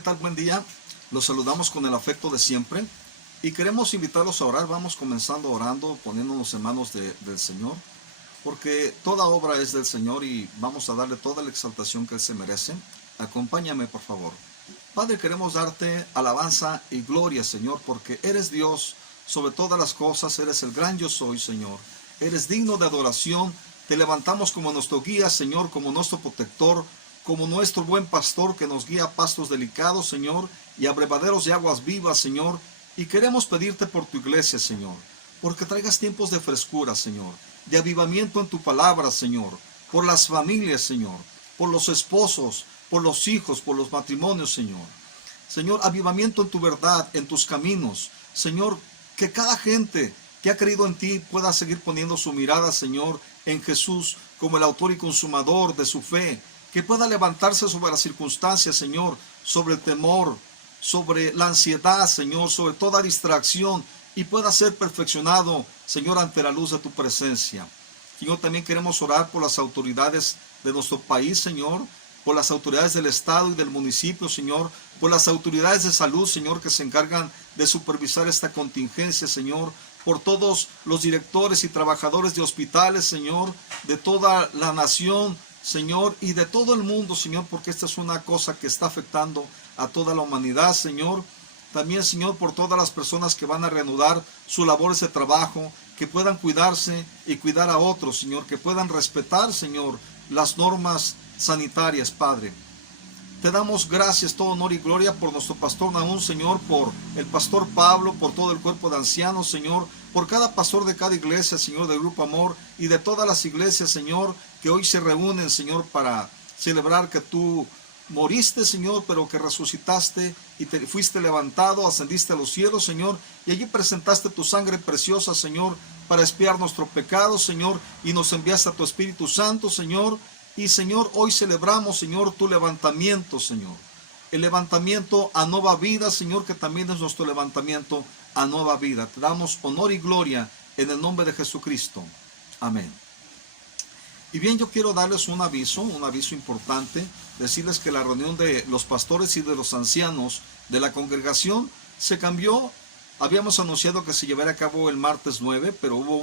¿qué tal? Buen día. Los saludamos con el afecto de siempre y queremos invitarlos a orar. Vamos comenzando orando, poniéndonos en manos del Señor, porque toda obra es del Señor y vamos a darle toda la exaltación que Él se merece. Acompáñame, por favor. Padre, queremos darte alabanza y gloria, Señor, porque eres Dios sobre todas las cosas. Eres el gran yo soy, Señor. Eres digno de adoración. Te levantamos como nuestro guía, Señor, como nuestro protector, como nuestro buen pastor que nos guía a pastos delicados, Señor, y a abrevaderos de aguas vivas, Señor. Y queremos pedirte por tu iglesia, Señor, porque traigas tiempos de frescura, Señor, de avivamiento en tu palabra, Señor, por las familias, Señor, por los esposos, por los hijos, por los matrimonios, Señor. Señor, avivamiento en tu verdad, en tus caminos. Señor, que cada gente que ha creído en ti pueda seguir poniendo su mirada, Señor, en Jesús como el autor y consumador de su fe. Que pueda levantarse sobre las circunstancias, Señor, sobre el temor, sobre la ansiedad, Señor, sobre toda distracción, y pueda ser perfeccionado, Señor, ante la luz de tu presencia. Señor, también queremos orar por las autoridades de nuestro país, Señor, por las autoridades del estado y del municipio, Señor, por las autoridades de salud, Señor, que se encargan de supervisar esta contingencia, Señor, por todos los directores y trabajadores de hospitales, Señor, de toda la nación, Señor, y de todo el mundo, Señor, porque esta es una cosa que está afectando a toda la humanidad, Señor. También, Señor, por todas las personas que van a reanudar sus labores de trabajo, que puedan cuidarse y cuidar a otros, Señor, que puedan respetar, Señor, las normas sanitarias, Padre. Te damos gracias, todo honor y gloria por nuestro pastor Nahum, Señor, por el pastor Pablo, por todo el cuerpo de ancianos, Señor, por cada pastor de cada iglesia, Señor, del Grupo Amor y de todas las iglesias, Señor, que hoy se reúnen, Señor, para celebrar que tú moriste, Señor, pero que resucitaste y te fuiste levantado, ascendiste a los cielos, Señor, y allí presentaste tu sangre preciosa, Señor, para expiar nuestro pecado, Señor, y nos enviaste a tu Espíritu Santo, Señor. Y, Señor, hoy celebramos, Señor, tu levantamiento, Señor. El levantamiento a nueva vida, Señor, que también es nuestro levantamiento a nueva vida. Te damos honor y gloria en el nombre de Jesucristo. Amén. Y bien, yo quiero darles un aviso importante, decirles que la reunión de los pastores y de los ancianos de la congregación se cambió. Habíamos anunciado que se llevaría a cabo el martes 9, pero hubo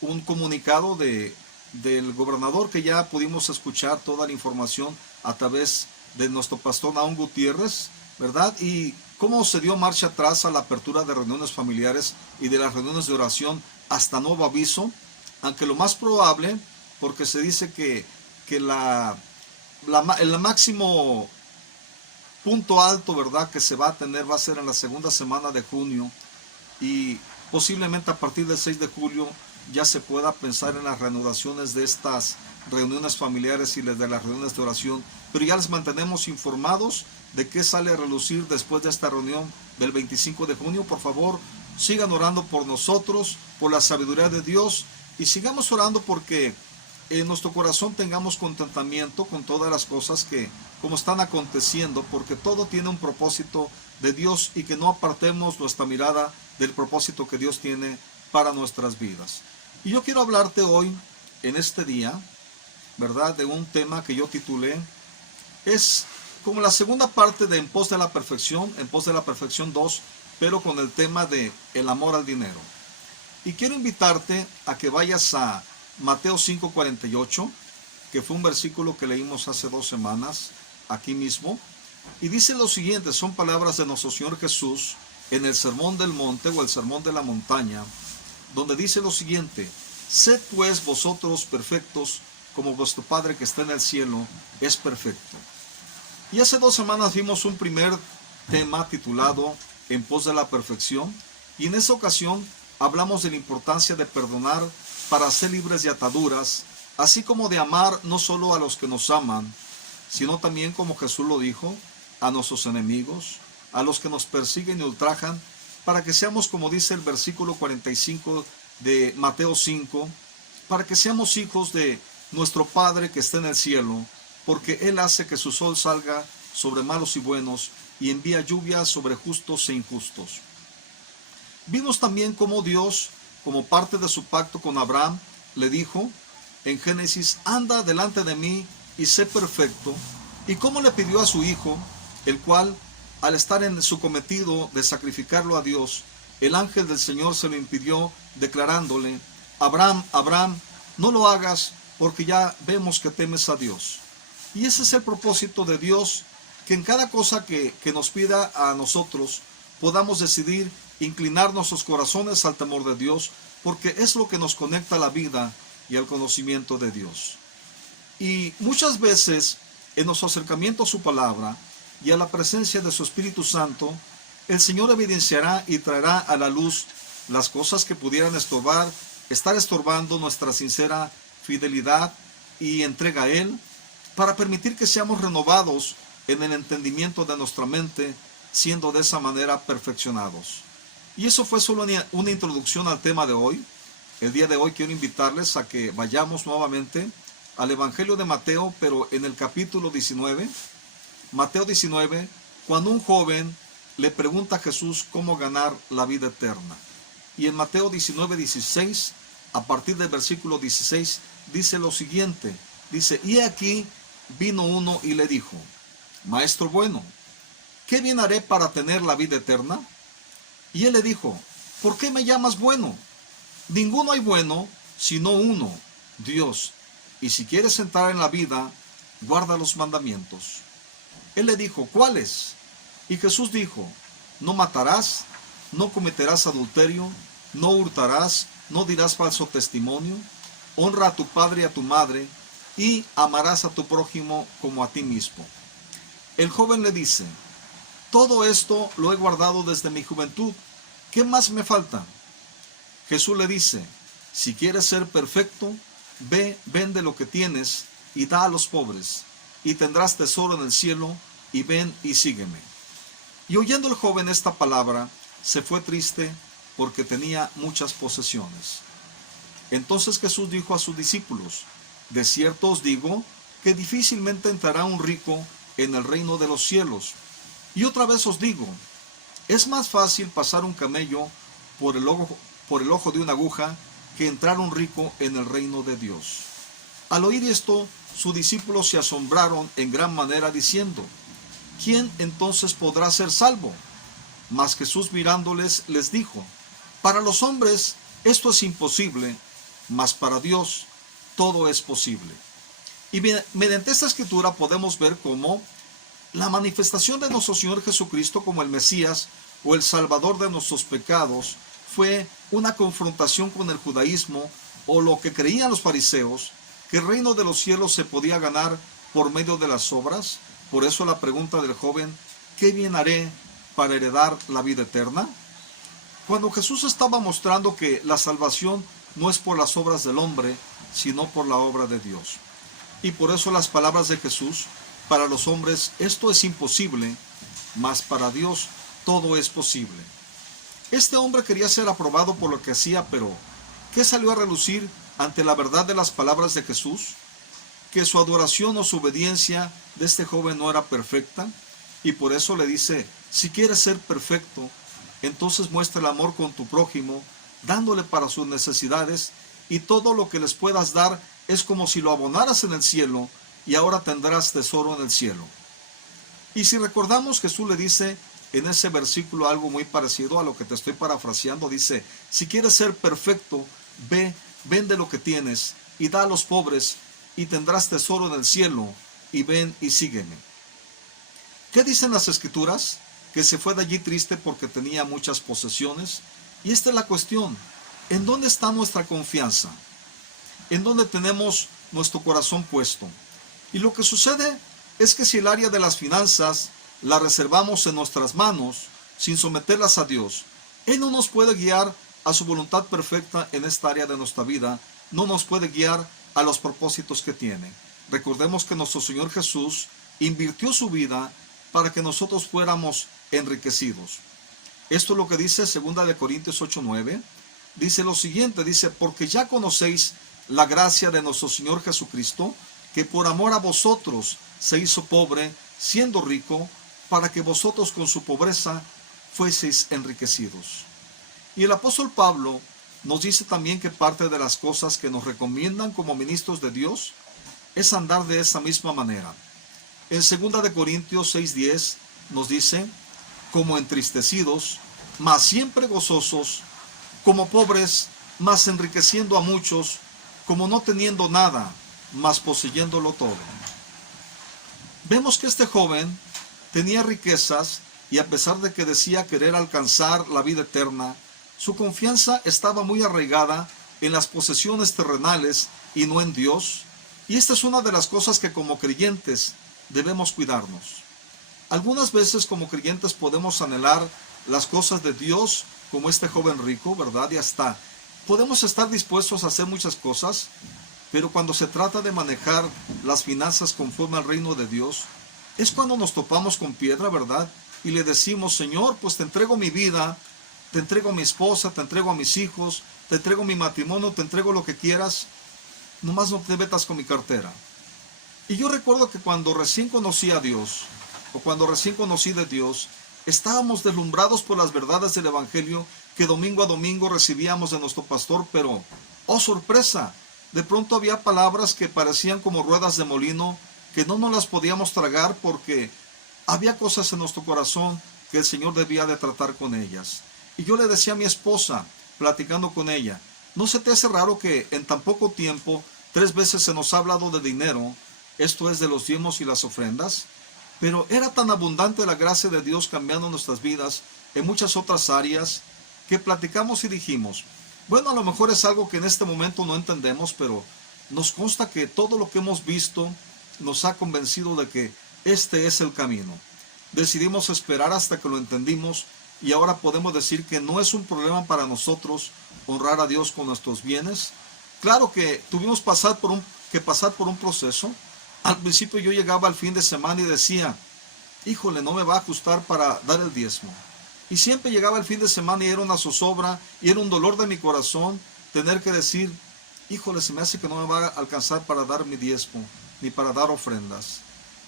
un comunicado del gobernador que ya pudimos escuchar toda la información a través de nuestro pastor Nahum Gutiérrez, ¿verdad? Y cómo se dio marcha atrás a la apertura de reuniones familiares y de las reuniones de oración hasta nuevo aviso, aunque lo más probable, porque se dice que el máximo punto alto, ¿verdad?, que se va a tener va a ser en la segunda semana de junio, y posiblemente a partir del 6 de julio ya se pueda pensar en las reanudaciones de estas reuniones familiares y de las reuniones de oración, pero ya les mantenemos informados de qué sale a relucir después de esta reunión del 25 de junio. Por favor, sigan orando por nosotros, por la sabiduría de Dios, y sigamos orando porque en nuestro corazón tengamos contentamiento con todas las cosas que como están aconteciendo, porque todo tiene un propósito de Dios, y que no apartemos nuestra mirada del propósito que Dios tiene para nuestras vidas. Y yo quiero hablarte hoy, en este día, ¿verdad?, de un tema que yo titulé, es como la segunda parte de En pos de la perfección 2, pero con el tema de el amor al dinero. Y quiero invitarte a que vayas a Mateo 5:48, que fue un versículo que leímos hace 2 semanas, aquí mismo, y dice lo siguiente, son palabras de nuestro Señor Jesús en el Sermón del Monte o el Sermón de la Montaña, donde dice lo siguiente: sed pues vosotros perfectos, como vuestro Padre que está en el cielo es perfecto. Y hace 2 semanas vimos un primer tema titulado En pos de la perfección, y en esa ocasión hablamos de la importancia de perdonar para ser libres de ataduras, así como de amar no solo a los que nos aman, sino también, como Jesús lo dijo, a nuestros enemigos, a los que nos persiguen y ultrajan, para que seamos, como dice el versículo 45 de Mateo 5, para que seamos hijos de nuestro Padre que está en el cielo, porque Él hace que su sol salga sobre malos y buenos, y envía lluvia sobre justos e injustos. Vimos también cómo Dios, como parte de su pacto con Abraham, le dijo en Génesis: anda delante de mí y sé perfecto, y cómo le pidió a su hijo, el cual al estar en su cometido de sacrificarlo a Dios, el ángel del Señor se lo impidió, declarándole: Abraham, Abraham, no lo hagas, porque ya vemos que temes a Dios. Y ese es el propósito de Dios, que en cada cosa que nos pida a nosotros, podamos decidir inclinar nuestros corazones al temor de Dios, porque es lo que nos conecta a la vida y al conocimiento de Dios. Y muchas veces, en nuestro acercamiento a su palabra y a la presencia de su Espíritu Santo, el Señor evidenciará y traerá a la luz las cosas que pudieran estar estorbando nuestra sincera fidelidad y entrega a Él, para permitir que seamos renovados en el entendimiento de nuestra mente, siendo de esa manera perfeccionados. Y eso fue solo una introducción al tema de hoy. El día de hoy quiero invitarles a que vayamos nuevamente al Evangelio de Mateo, pero en el capítulo 19, Mateo 19, cuando un joven le pregunta a Jesús cómo ganar la vida eterna. Y en Mateo 19, 16, a partir del versículo 16, dice lo siguiente, dice: y aquí vino uno y le dijo: Maestro bueno, ¿qué bien haré para tener la vida eterna? Y él le dijo: ¿por qué me llamas bueno? Ninguno hay bueno, sino uno, Dios. Y si quieres entrar en la vida, guarda los mandamientos. Él le dijo: ¿cuáles? Y Jesús dijo: no matarás, no cometerás adulterio, no hurtarás, no dirás falso testimonio, honra a tu padre y a tu madre, y amarás a tu prójimo como a ti mismo. El joven le dice: todo esto lo he guardado desde mi juventud, ¿qué más me falta? Jesús le dice: si quieres ser perfecto, ve, vende lo que tienes y da a los pobres, y tendrás tesoro en el cielo, y ven y sígueme. Y oyendo el joven esta palabra, se fue triste, porque tenía muchas posesiones. Entonces Jesús dijo a sus discípulos: de cierto os digo, que difícilmente entrará un rico en el reino de los cielos. Y otra vez os digo, es más fácil pasar un camello por el ojo de una aguja, que entrar un rico en el reino de Dios. Al oír esto, sus discípulos se asombraron en gran manera, diciendo: ¿quién entonces podrá ser salvo? Mas Jesús mirándoles les dijo: para los hombres esto es imposible, mas para Dios todo es posible. Y mediante esta escritura podemos ver cómo la manifestación de nuestro Señor Jesucristo como el Mesías o el Salvador de nuestros pecados fue una confrontación con el judaísmo, o lo que creían los fariseos, que el reino de los cielos se podía ganar por medio de las obras. Por eso la pregunta del joven: ¿qué bien haré para heredar la vida eterna? Cuando Jesús estaba mostrando que la salvación no es por las obras del hombre, sino por la obra de Dios. Y por eso las palabras de Jesús: para los hombres esto es imposible, mas para Dios todo es posible. Este hombre quería ser aprobado por lo que hacía, pero ¿qué salió a relucir ante la verdad de las palabras de Jesús? Que su adoración o su obediencia de este joven no era perfecta, y por eso le dice: si quieres ser perfecto, entonces muestra el amor con tu prójimo, dándole para sus necesidades, y todo lo que les puedas dar es como si lo abonaras en el cielo, y ahora tendrás tesoro en el cielo. Y si recordamos, Jesús le dice en ese versículo algo muy parecido a lo que te estoy parafraseando. Dice: si quieres ser perfecto, ve, vende lo que tienes y da a los pobres, y tendrás tesoro en el cielo, y ven y sígueme. ¿Qué dicen las Escrituras? Que se fue de allí triste porque tenía muchas posesiones. Y esta es la cuestión: ¿en dónde está nuestra confianza? ¿En dónde tenemos nuestro corazón puesto? Y lo que sucede es que si el área de las finanzas la reservamos en nuestras manos, sin someterlas a Dios, Él no nos puede guiar a su voluntad perfecta en esta área de nuestra vida, no nos puede guiar a los propósitos que tiene. Recordemos que nuestro Señor Jesús invirtió su vida para que nosotros fuéramos enriquecidos. Esto es lo que dice 2 Corintios 8:9. Dice lo siguiente, dice: porque ya conocéis la gracia de nuestro Señor Jesucristo, que por amor a vosotros se hizo pobre, siendo rico, para que vosotros con su pobreza fueseis enriquecidos. Y el apóstol Pablo nos dice también que parte de las cosas que nos recomiendan como ministros de Dios es andar de esa misma manera. En 2 Corintios 6:10 nos dice: como entristecidos, mas siempre gozosos, como pobres, mas enriqueciendo a muchos, como no teniendo nada, mas poseyéndolo todo. Vemos que este joven tenía riquezas y a pesar de que decía querer alcanzar la vida eterna, su confianza estaba muy arraigada en las posesiones terrenales y no en Dios. Y esta es una de las cosas que como creyentes debemos cuidarnos. Algunas veces como creyentes podemos anhelar las cosas de Dios como este joven rico, ¿verdad? Y hasta podemos estar dispuestos a hacer muchas cosas, pero cuando se trata de manejar las finanzas conforme al reino de Dios, es cuando nos topamos con piedra, ¿verdad? Y le decimos, Señor, pues te entrego mi vida, te entrego a mi esposa, te entrego a mis hijos, te entrego mi matrimonio, te entrego lo que quieras, nomás no te metas con mi cartera. Y yo recuerdo que cuando recién conocí a Dios, o cuando recién conocí de Dios, estábamos deslumbrados por las verdades del Evangelio que domingo a domingo recibíamos de nuestro pastor, pero, oh sorpresa, de pronto había palabras que parecían como ruedas de molino, que no nos las podíamos tragar porque había cosas en nuestro corazón que el Señor debía de tratar con ellas. Y yo le decía a mi esposa, platicando con ella, ¿no se te hace raro que en tan poco tiempo 3 veces se nos ha hablado de dinero, esto es de los diezmos y las ofrendas? Pero era tan abundante la gracia de Dios cambiando nuestras vidas en muchas otras áreas que platicamos y dijimos, bueno, a lo mejor es algo que en este momento no entendemos, pero nos consta que todo lo que hemos visto nos ha convencido de que este es el camino. Decidimos esperar hasta que lo entendimos y ahora podemos decir que no es un problema para nosotros honrar a Dios con nuestros bienes. Claro que tuvimos que pasar por un proceso. Al principio yo llegaba al fin de semana y decía, híjole, no me va a ajustar para dar el diezmo. Y siempre llegaba el fin de semana y era una zozobra y era un dolor de mi corazón tener que decir, híjole, se me hace que no me va a alcanzar para dar mi diezmo, ni para dar ofrendas.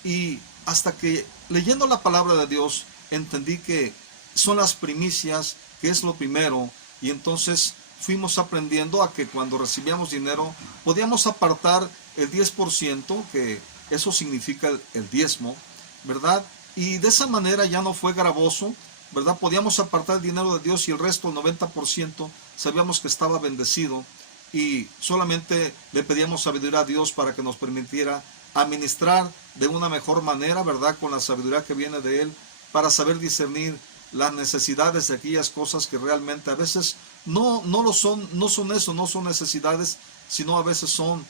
Y hasta que leyendo la palabra de Dios entendí que son las primicias, que es lo primero, y entonces fuimos aprendiendo a que cuando recibíamos dinero podíamos apartar el 10%, que eso significa el diezmo, ¿verdad? Y de esa manera ya no fue gravoso, ¿verdad? Podíamos apartar el dinero de Dios y el resto, el 90%, sabíamos que estaba bendecido y solamente le pedíamos sabiduría a Dios para que nos permitiera administrar de una mejor manera, ¿verdad? Con la sabiduría que viene de Él, para saber discernir las necesidades de aquellas cosas que realmente a veces no son eso, no son necesidades, sino a veces son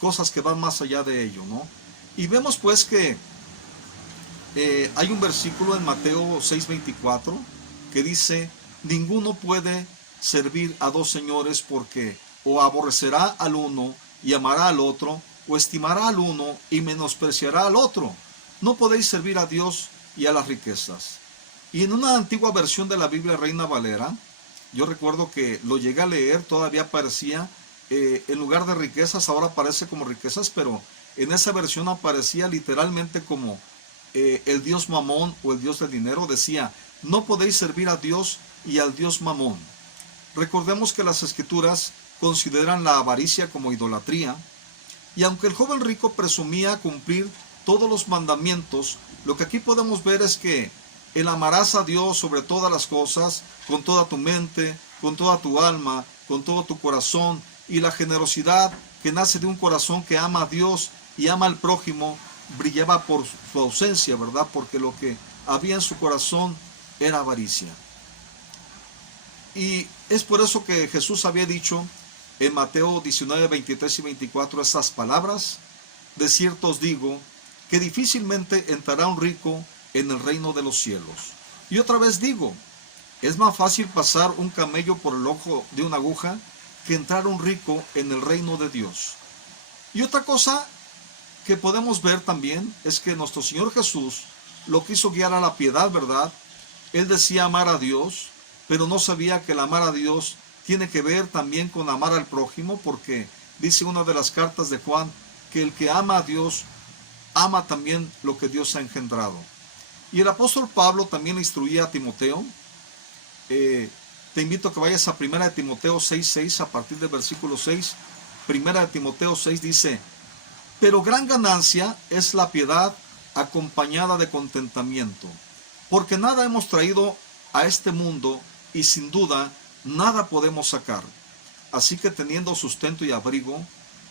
cosas que van más allá de ello, ¿no? Y vemos pues que hay un versículo en Mateo 6:24 que dice, ninguno puede servir a 2 señores porque o aborrecerá al uno y amará al otro, o estimará al uno y menospreciará al otro. No podéis servir a Dios y a las riquezas. Y en una antigua versión de la Biblia Reina Valera, yo recuerdo que lo llegué a leer, todavía aparecía, en lugar de riquezas, ahora aparece como riquezas, pero en esa versión aparecía literalmente como el dios Mamón o el dios del dinero. Decía, no podéis servir a Dios y al dios Mamón. Recordemos que las escrituras consideran la avaricia como idolatría, y aunque el joven rico presumía cumplir todos los mandamientos, lo que aquí podemos ver es que el amarás a Dios sobre todas las cosas, con toda tu mente, con toda tu alma, con todo tu corazón, y la generosidad que nace de un corazón que ama a Dios y ama al prójimo, brillaba por su ausencia, ¿verdad? Porque lo que había en su corazón era avaricia. Y es por eso que Jesús había dicho en Mateo 19, 23 y 24 estas palabras, de cierto os digo, que difícilmente entrará un rico en el reino de los cielos. Y otra vez digo, es más fácil pasar un camello por el ojo de una aguja que entrar un rico en el reino de Dios. Y otra cosa que podemos ver también es que nuestro Señor Jesús lo quiso guiar a la piedad, ¿verdad? Él decía amar a Dios, pero no sabía que el amar a Dios tiene que ver también con amar al prójimo, porque dice una de las cartas de Juan que el que ama a Dios ama también lo que Dios ha engendrado. Y el apóstol Pablo también le instruía a Timoteo. Te invito a que vayas a 1 de Timoteo 6:6, a partir del versículo 6. 1 de Timoteo 6 dice, pero gran ganancia es la piedad acompañada de contentamiento, Porque nada hemos traído a este mundo y sin duda nada podemos sacar. Así que teniendo sustento y abrigo,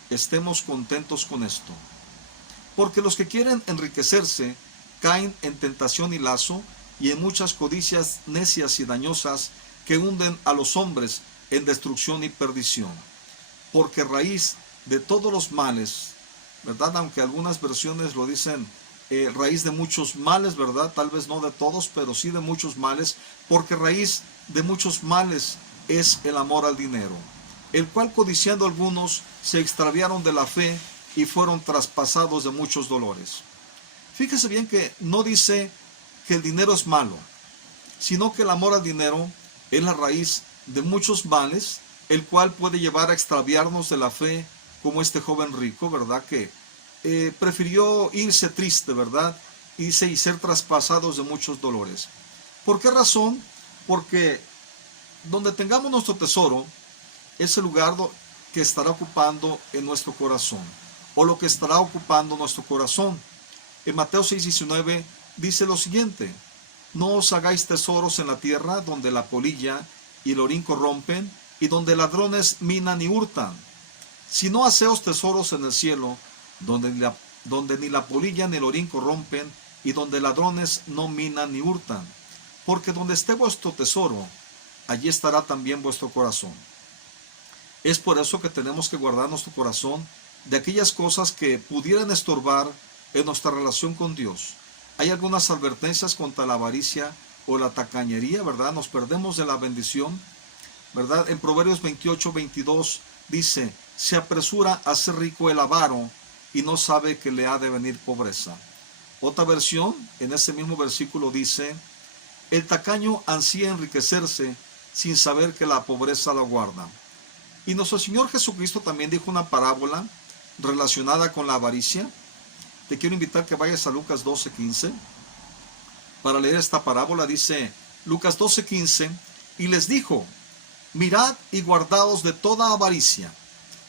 estemos contentos con esto. Porque los que quieren enriquecerse caen en tentación y lazo y en muchas codicias necias y dañosas que hunden a los hombres en destrucción y perdición. Porque raíz de todos los males, ¿verdad? Aunque algunas versiones lo dicen raíz de muchos males, ¿verdad? Tal vez no de todos, pero sí de muchos males, porque raíz de muchos males es el amor al dinero, el cual codiciando algunos se extraviaron de la fe y fueron traspasados de muchos dolores. Fíjese bien que no dice que el dinero es malo, sino que el amor al dinero es la raíz de muchos males, el cual puede llevar a extraviarnos de la fe, como este joven rico, ¿verdad? Que prefirió irse triste, ¿verdad? Y ser traspasados de muchos dolores. ¿Por qué razón? Porque donde tengamos nuestro tesoro es el lugar que estará ocupando en nuestro corazón, o lo que estará ocupando nuestro corazón. En Mateo 6:19 dice lo siguiente: no os hagáis tesoros en la tierra, donde la polilla y el orín corrompen, y donde ladrones minan y hurtan, sino haceos tesoros en el cielo, donde ni la polilla ni el orín corrompen, y donde ladrones no minan ni hurtan. Porque donde esté vuestro tesoro, allí estará también vuestro corazón. Es por eso que tenemos que guardar nuestro corazón de aquellas cosas que pudieran estorbar en nuestra relación con Dios. Hay algunas advertencias contra la avaricia o la tacañería, ¿verdad? Nos perdemos de la bendición, ¿verdad? En Proverbios 28:22 dice: se apresura a ser rico el avaro y no sabe que le ha de venir pobreza. Otra versión, en ese mismo versículo dice: el tacaño ansía enriquecerse sin saber que la pobreza lo guarda. Y nuestro Señor Jesucristo también dijo una parábola relacionada con la avaricia. Te quiero invitar que vayas a Lucas 12:15 para leer esta parábola. Dice Lucas 12:15: y les dijo: mirad y guardaos de toda avaricia,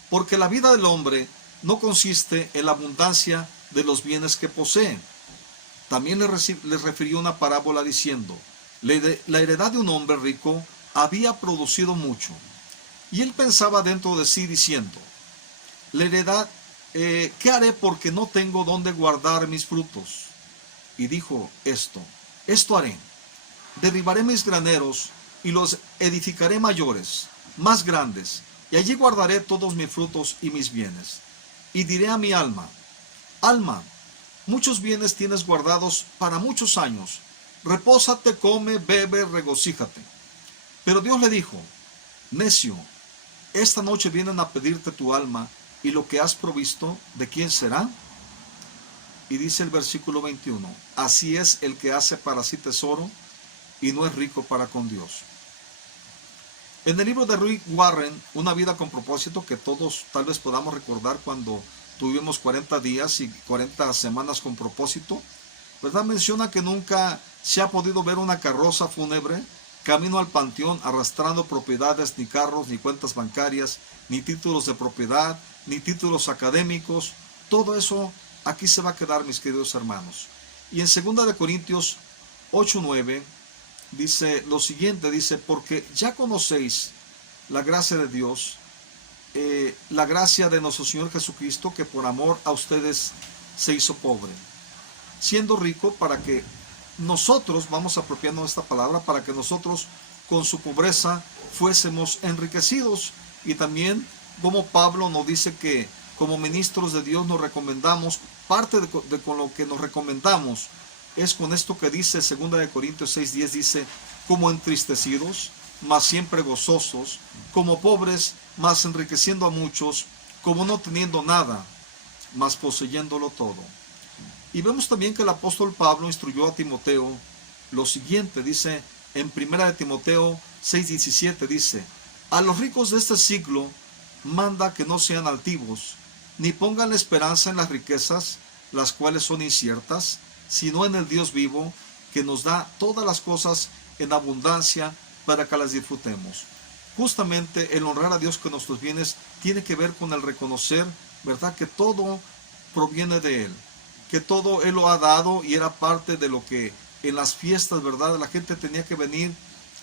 porque la vida del hombre no consiste en la abundancia de los bienes que posee. También les refirió una parábola diciendo: la heredad de un hombre rico había producido mucho, y él pensaba dentro de sí diciendo: la heredad, ¿qué haré porque no tengo dónde guardar mis frutos? Y dijo: esto haré: derribaré mis graneros y los edificaré mayores, más grandes, y allí guardaré todos mis frutos y mis bienes. Y diré a mi alma: alma, muchos bienes tienes guardados para muchos años, repósate, come, bebe, regocíjate. Pero Dios le dijo: necio, esta noche vienen a pedirte tu alma, y lo que has provisto, ¿de quién será? Y dice el versículo 21: así es el que hace para sí tesoro y no es rico para con Dios. En el libro de Rick Warren, Una vida con propósito, que todos tal vez podamos recordar cuando tuvimos 40 días y 40 semanas con propósito, ¿verdad? Menciona que nunca se ha podido ver una carroza fúnebre camino al panteón arrastrando propiedades, ni carros, ni cuentas bancarias, ni títulos de propiedad, ni títulos académicos. Todo eso aquí se va a quedar, mis queridos hermanos. Y en 2 Corintios 8:9 dice lo siguiente, dice: porque ya conocéis la gracia de Dios, la gracia de nuestro Señor Jesucristo, que por amor a ustedes se hizo pobre, siendo rico, para que nosotros, vamos apropiando esta palabra, para que nosotros con su pobreza fuésemos enriquecidos. Y también como Pablo nos dice que como ministros de Dios nos recomendamos, parte de con lo que nos recomendamos es con esto que dice 2 Corintios 6:10, dice: como entristecidos, mas siempre gozosos, como pobres, mas enriqueciendo a muchos, como no teniendo nada, mas poseyéndolo todo. Y vemos también que el apóstol Pablo instruyó a Timoteo lo siguiente, dice en 1 Timoteo 6:17, dice: a los ricos de este siglo manda que no sean altivos, ni pongan la esperanza en las riquezas, las cuales son inciertas, sino en el Dios vivo, que nos da todas las cosas en abundancia para que las disfrutemos. Justamente el honrar a Dios con nuestros bienes tiene que ver con el reconocer, ¿verdad?, que todo proviene de Él, que todo Él lo ha dado y era parte de lo que en las fiestas, ¿verdad? La gente tenía que venir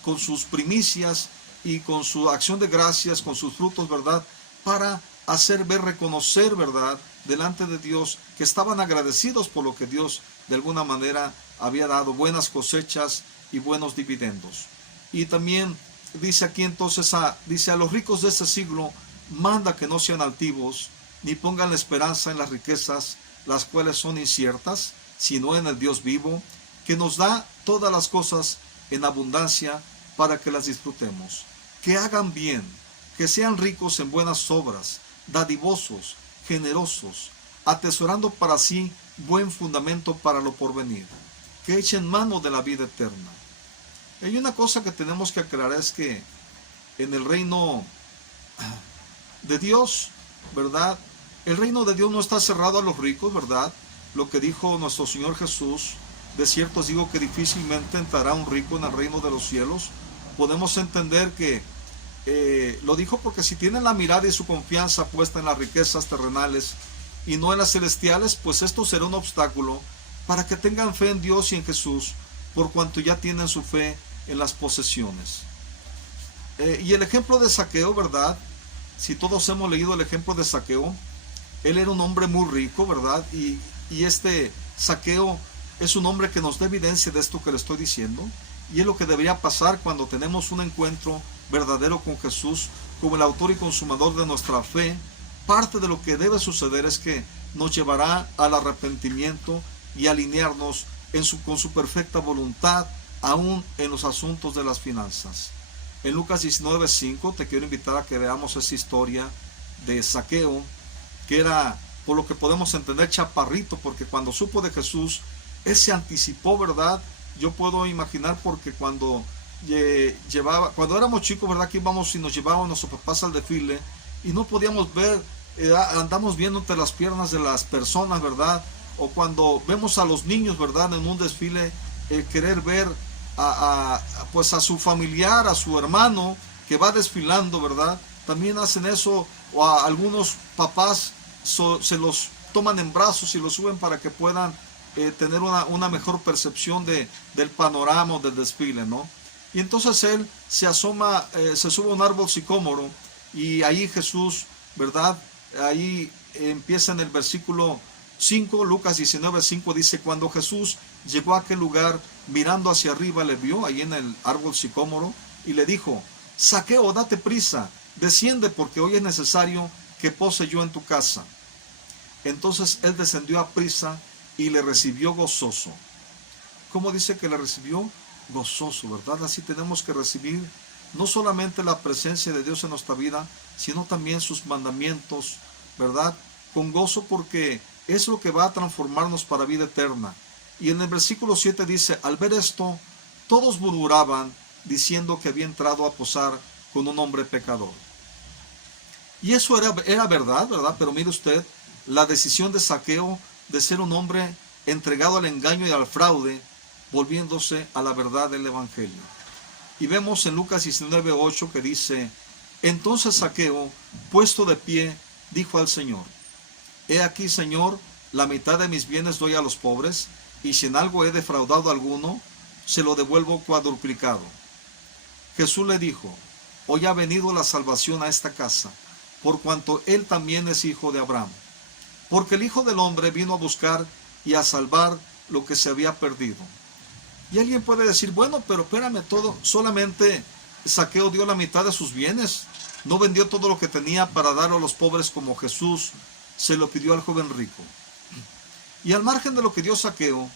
con sus primicias y con su acción de gracias, con sus frutos, ¿verdad? Para hacer ver, reconocer, ¿verdad? Delante de Dios que estaban agradecidos por lo que Dios de alguna manera había dado, buenas cosechas y buenos dividendos. Y también dice aquí entonces, dice a los ricos de este siglo, manda que no sean altivos, ni pongan la esperanza en las riquezas, las cuales son inciertas, sino en el Dios vivo, que nos da todas las cosas en abundancia para que las disfrutemos. Que hagan bien, que sean ricos en buenas obras, dadivosos, generosos, atesorando para sí buen fundamento para lo porvenir, que echen mano de la vida eterna. Hay una cosa que tenemos que aclarar, es que en el reino de Dios, ¿verdad? El reino de Dios no está cerrado a los ricos, ¿verdad? Lo que dijo nuestro Señor Jesús, de cierto os digo que difícilmente entrará un rico en el reino de los cielos. Podemos entender que lo dijo porque si tienen la mirada y su confianza puesta en las riquezas terrenales y no en las celestiales, pues esto será un obstáculo para que tengan fe en Dios y en Jesús, por cuanto ya tienen su fe en las posesiones. Y el ejemplo de Zaqueo, ¿verdad? Si todos hemos leído el ejemplo de Zaqueo, él era un hombre muy rico, ¿verdad? Y este Zaqueo es un hombre que nos da evidencia de esto que le estoy diciendo. Y es lo que debería pasar cuando tenemos un encuentro verdadero con Jesús, como el autor y consumador de nuestra fe. Parte de lo que debe suceder es que nos llevará al arrepentimiento y alinearnos con su perfecta voluntad, aún en los asuntos de las finanzas. En Lucas 19:5 te quiero invitar a que veamos esa historia de Zaqueo, que era, por lo que podemos entender, chaparrito, porque cuando supo de Jesús, él se anticipó, ¿verdad? Yo puedo imaginar, porque cuando éramos chicos, ¿verdad? Que íbamos y nos llevaban nuestros papás al desfile y no podíamos ver, andamos viendo entre las piernas de las personas, ¿verdad? O cuando vemos a los niños, ¿verdad? En un desfile, querer ver pues a su familiar, a su hermano que va desfilando, ¿verdad? También hacen eso, o a algunos papás se los toman en brazos y los suben para que puedan tener una mejor percepción del panorama, del desfile, ¿no? Y entonces él se asoma, se sube a un árbol sicómoro, y ahí Jesús, ¿verdad? Ahí empieza en el versículo 5, Lucas 19:5 dice, cuando Jesús llegó a aquel lugar, mirando hacia arriba, le vio ahí en el árbol sicómoro y le dijo, Zaqueo, date prisa, desciende, porque hoy es necesario que pose yo en tu casa. Entonces él descendió a prisa y le recibió gozoso. ¿Cómo dice que le recibió? Gozoso, ¿verdad? Así tenemos que recibir no solamente la presencia de Dios en nuestra vida, sino también sus mandamientos, ¿verdad? Con gozo, porque es lo que va a transformarnos para vida eterna. Y en el versículo 7 dice, al ver esto, todos murmuraban, diciendo que había entrado a posar con un hombre pecador. Y eso era verdad, ¿verdad? Pero mire usted, la decisión de Zaqueo de ser un hombre entregado al engaño y al fraude, volviéndose a la verdad del Evangelio. Y vemos en Lucas 19:8 que dice, entonces Zaqueo, puesto de pie, dijo al Señor, he aquí, Señor, la mitad de mis bienes doy a los pobres, y si en algo he defraudado a alguno, se lo devuelvo cuadruplicado. Jesús le dijo, hoy ha venido la salvación a esta casa, por cuanto él también es hijo de Abraham. Porque el Hijo del Hombre vino a buscar y a salvar lo que se había perdido. Y alguien puede decir, bueno, pero espérame, solamente Zaqueo dio la mitad de sus bienes, no vendió todo lo que tenía para darlo a los pobres como Jesús se lo pidió al joven rico. Y al margen de lo que dio Zaqueo,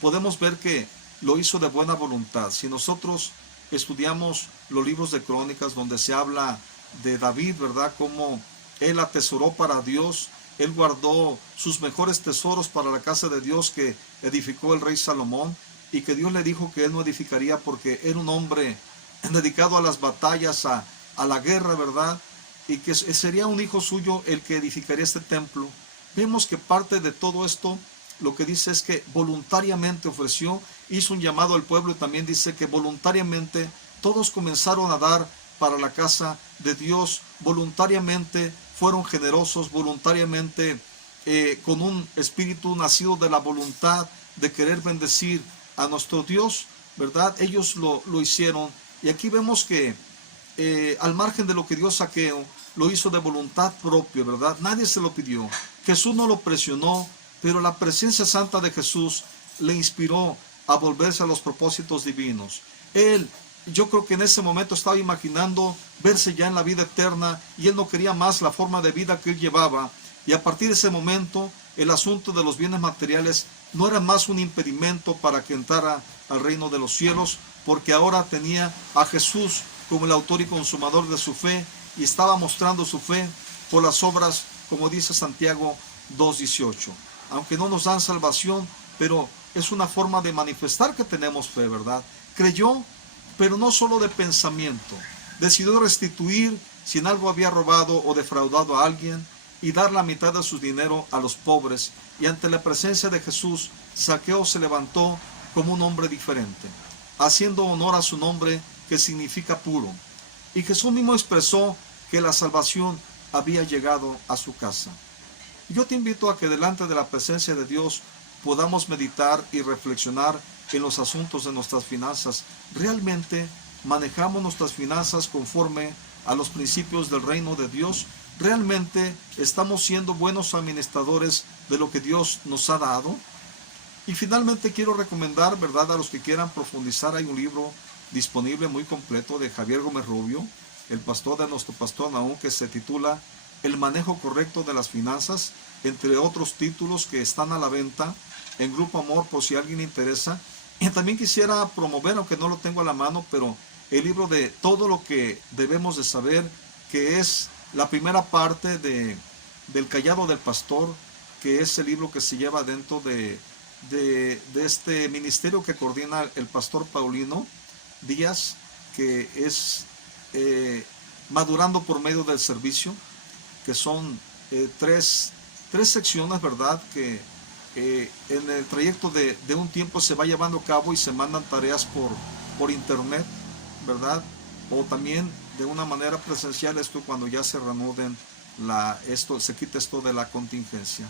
podemos ver que lo hizo de buena voluntad. Si nosotros estudiamos los libros de Crónicas, donde se habla de David, ¿verdad? Cómo él atesoró para Dios, él guardó sus mejores tesoros para la casa de Dios que edificó el rey Salomón, y que Dios le dijo que él no edificaría porque era un hombre dedicado a las batallas, a la guerra, ¿verdad? Y que sería un hijo suyo el que edificaría este templo. Vemos que parte de todo esto, lo que dice es que voluntariamente ofreció, hizo un llamado al pueblo, y también dice que voluntariamente todos comenzaron a dar para la casa de Dios, voluntariamente fueron generosos, voluntariamente con un espíritu nacido de la voluntad de querer bendecir a nuestro Dios, ¿verdad? Ellos lo hicieron. Y aquí vemos que al margen de lo que dio Zaqueo, lo hizo de voluntad propia, ¿verdad? Nadie se lo pidió. Jesús no lo presionó, pero la presencia santa de Jesús le inspiró a volverse a los propósitos divinos. Él, yo creo que en ese momento estaba imaginando verse ya en la vida eterna y él no quería más la forma de vida que él llevaba. Y a partir de ese momento, el asunto de los bienes materiales no era más un impedimento para que entrara al reino de los cielos, porque ahora tenía a Jesús como el autor y consumador de su fe y estaba mostrando su fe por las obras, como dice Santiago 2:18. Aunque no nos dan salvación, pero es una forma de manifestar que tenemos fe, ¿verdad? Creyó, pero no solo de pensamiento. Decidió restituir si en algo había robado o defraudado a alguien y dar la mitad de su dinero a los pobres. Y ante la presencia de Jesús, Zaqueo se levantó como un hombre diferente, haciendo honor a su nombre, que significa puro. Y Jesús mismo expresó que la salvación había llegado a su casa. Yo te invito a que delante de la presencia de Dios podamos meditar y reflexionar en los asuntos de nuestras finanzas. ¿Realmente manejamos nuestras finanzas conforme a los principios del reino de Dios? ¿Realmente estamos siendo buenos administradores de lo que Dios nos ha dado? Y finalmente quiero recomendar, ¿verdad?, a los que quieran profundizar, hay un libro disponible muy completo de Javier Gómez Rubio, el pastor de nuestro pastor Nahum, que se titula El manejo correcto de las finanzas, entre otros títulos que están a la venta en Grupo Amor por si a alguien le interesa. Y también quisiera promover, aunque no lo tengo a la mano, pero el libro de Todo lo que debemos de saber, que es la primera parte del Callado del Pastor, que es el libro que se lleva dentro de este ministerio que coordina el pastor Paulino Díaz, que es Madurando por medio del servicio, que son tres secciones, ¿verdad?, que en el trayecto de un tiempo se va llevando a cabo y se mandan tareas por internet, ¿verdad? O también de una manera presencial, esto cuando ya se reanuden se quita esto de la contingencia.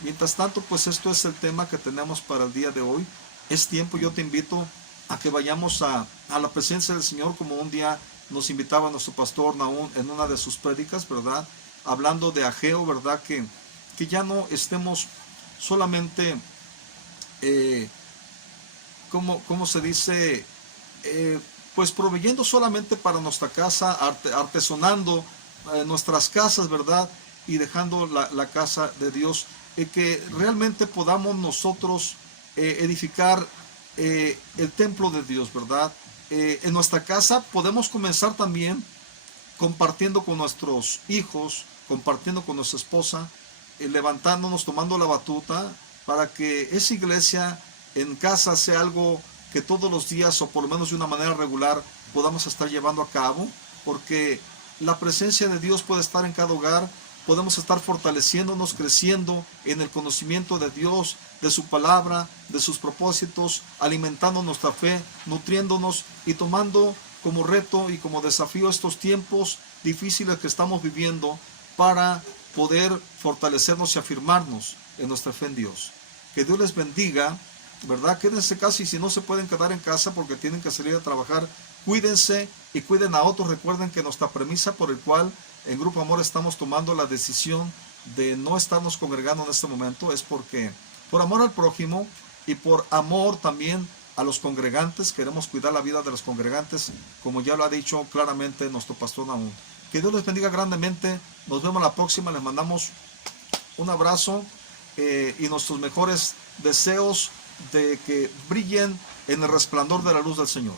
Mientras tanto, pues esto es el tema que tenemos para el día de hoy. Es tiempo, yo te invito a que vayamos a la presencia del Señor, como un día nos invitaba nuestro pastor Nahum en una de sus prédicas, ¿verdad?, hablando de Ageo, ¿verdad?, que ya no estemos solamente, ¿cómo se dice?, pues proveyendo solamente para nuestra casa, artesonando nuestras casas, ¿verdad?, y dejando la casa de Dios, que realmente podamos nosotros edificar el templo de Dios, ¿verdad? En nuestra casa podemos comenzar también compartiendo con nuestros hijos, compartiendo con nuestra esposa, levantándonos, tomando la batuta, para que esa iglesia en casa sea algo que todos los días, o por lo menos de una manera regular, podamos estar llevando a cabo, porque la presencia de Dios puede estar en cada hogar. Podemos estar fortaleciéndonos, creciendo en el conocimiento de Dios, de su palabra, de sus propósitos, alimentando nuestra fe, nutriéndonos y tomando como reto y como desafío estos tiempos difíciles que estamos viviendo, para poder fortalecernos y afirmarnos en nuestra fe en Dios. Que Dios les bendiga, ¿verdad? Quédense casi, si no se pueden quedar en casa porque tienen que salir a trabajar, cuídense y cuiden a otros. Recuerden que nuestra premisa por el cual en Grupo Amor estamos tomando la decisión de no estarnos congregando en este momento es porque por amor al prójimo y por amor también a los congregantes, queremos cuidar la vida de los congregantes, como ya lo ha dicho claramente nuestro pastor Nahum. Que Dios les bendiga grandemente. Nos vemos la próxima. Les mandamos un abrazo y nuestros mejores deseos de que brillen en el resplandor de la luz del Señor.